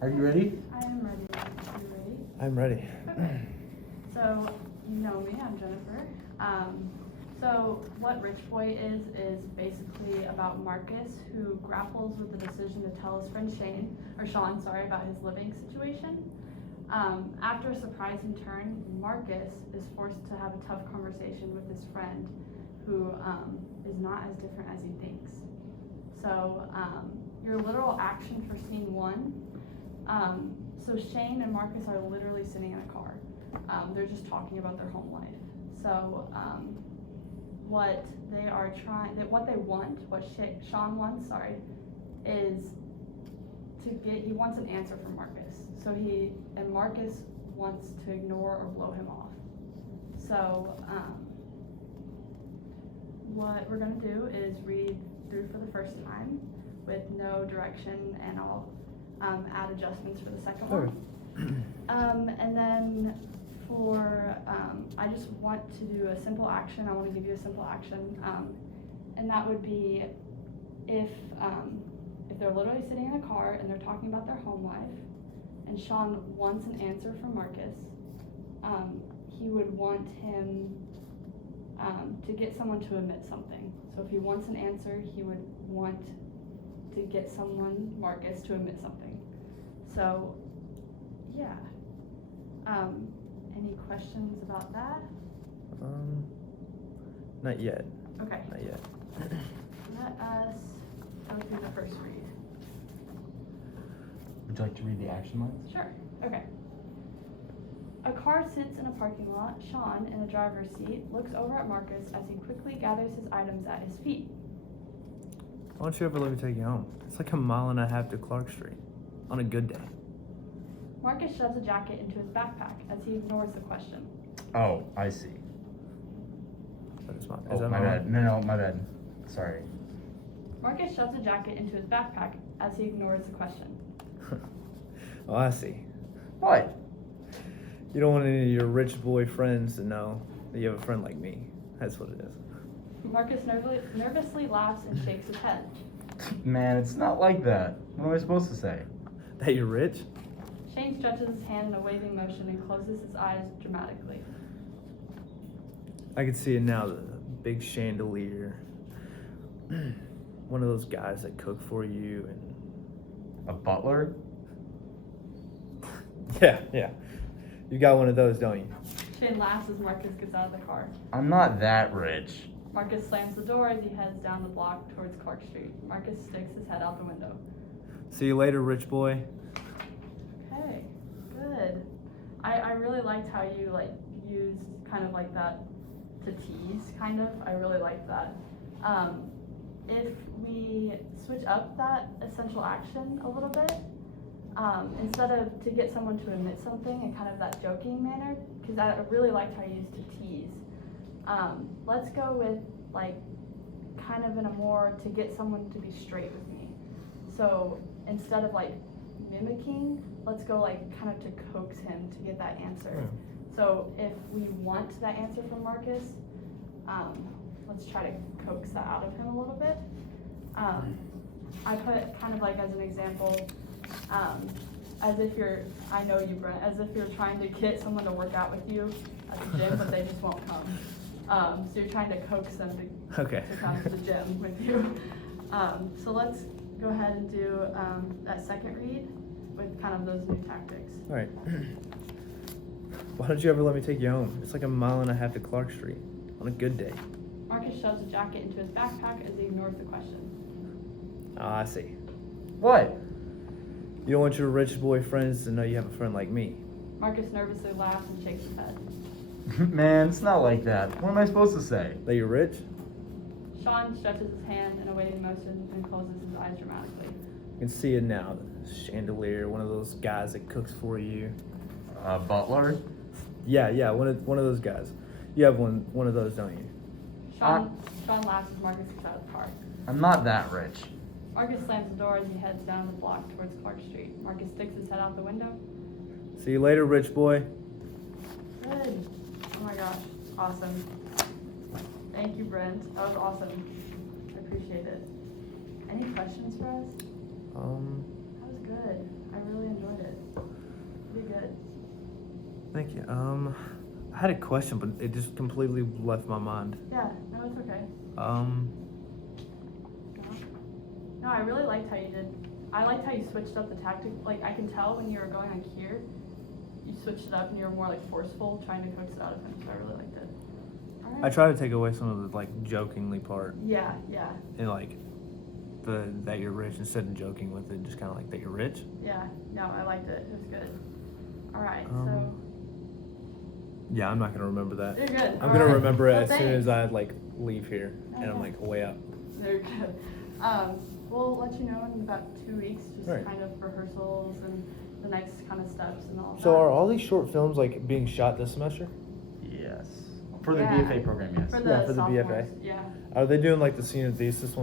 Are you ready? I am ready. Are you ready? I'm ready. Okay. So, you know me, I'm Jennifer. So what Rich Boy is basically about Marcus, who grapples with the decision to tell his friend Shawn, about his living situation. After a surprising turn, Marcus is forced to have a tough conversation with his friend, who is not as different as he thinks. So your literal action for scene 1. So Shane and Marcus are literally sitting in a car. They're just talking about their home life. So what Shawn wants, is he wants an answer from Marcus. So Marcus wants to ignore or blow him off. So what we're gonna do is read through for the first time with no direction, and I'll add adjustments for the second one. And then I just want to do a simple action. I want to give you a simple action, and that would be if they're literally sitting in a car and they're talking about their home life, and Shawn wants an answer from Marcus, he would want him to get someone to admit something. So if he wants an answer, he would want to get Marcus, to admit something. So, yeah. Any questions about that? Not yet. Okay. Not yet. Let us go through the first read. Would you like to read the action lines? Sure. Okay. A car sits in a parking lot. Shawn, in the driver's seat, looks over at Marcus as he quickly gathers his items at his feet. Why don't you ever let me take you home? It's like a mile and a half to Clark Street. On a good day. Marcus shoves a jacket into his backpack as he ignores the question. Oh, I see. Is My that bad. No, my bad. Sorry. Marcus shoves a jacket into his backpack as he ignores the question. Oh, I see. What? You don't want any of your rich boy friends to know that you have a friend like me. That's what it is. Marcus nervously laughs and shakes his head. Man, it's not like that. What am I supposed to say? That you're rich? Shane stretches his hand in a waving motion and closes his eyes dramatically. I can see it now, the big chandelier. One of those guys that cook for you and... A butler? Yeah. You got one of those, don't you? Shane laughs as Marcus gets out of the car. I'm not that rich. Marcus slams the door as he heads down the block towards Clark Street. Marcus sticks his head out the window. See you later, rich boy. Okay, good. I really liked how you used kind of like that to tease, kind of. I really liked that. If we switch up that essential action a little bit, instead of to get someone to admit something in kind of that joking manner, because I really liked how you used to tease. Let's go with kind of in a more to get someone to be straight with me. So instead of mimicking, let's go kind of to coax him to get that answer. So if we want that answer from Marcus, let's try to coax that out of him a little bit. I put kind of as an example, as if I know you, Brent, as if you're trying to get someone to work out with you at the gym, but they just won't come. So you're trying to coax them to come to the gym with you. So let's go ahead and do that second read with kind of those new tactics. All right. Why don't you ever let me take you home? It's like a mile and a half to Clark Street. On a good day. Marcus shoves a jacket into his backpack as he ignores the question. Oh, I see. What? You don't want your rich boy friends to know you have a friend like me. Marcus nervously laughs and shakes his head. Man, it's not like that. What am I supposed to say? That you're rich? Shawn stretches his hand in a waving motion and closes his eyes dramatically. You can see it now. The chandelier, one of those guys that cooks for you. A butler? Yeah, one of those guys. You have one of those, don't you? Shawn laughs as Marcus gets out of the car. I'm not that rich. Marcus slams the door as he heads down the block towards Clark Street. Marcus sticks his head out the window. See you later, rich boy. Good. Oh my gosh. Awesome. Thank you, Brent. That was awesome. I appreciate it. Any questions for us? Um, That was good. I really enjoyed Thank you. I had a question, but it just completely left my mind. Yeah, no, it's okay. No, I really liked how you did. I liked how you switched up the tactic. Like, I can tell when you were going on Kier, you switched it up and you were more like forceful, trying to coax it out of him. So I really liked it. All right. I try to take away some of the like jokingly part Yeah, yeah, and like the that you're rich instead of joking with it, just kind of like that you're rich. yeah. No, I liked it. It was good. All right, Yeah, I'm not gonna remember that. so you're good. I'm All gonna right. remember it Well, as soon thanks. as I like leave here, and I'm Okay. like way up. They're good. We'll let you know in about 2 weeks, just Right. kind of rehearsals and the next kind of steps and all So that. are all these short films like being shot this semester? Yes. For the Yeah. BFA program, yes. For the Yeah, for the BFA. sophomores, yeah. Are they doing like the senior thesis one?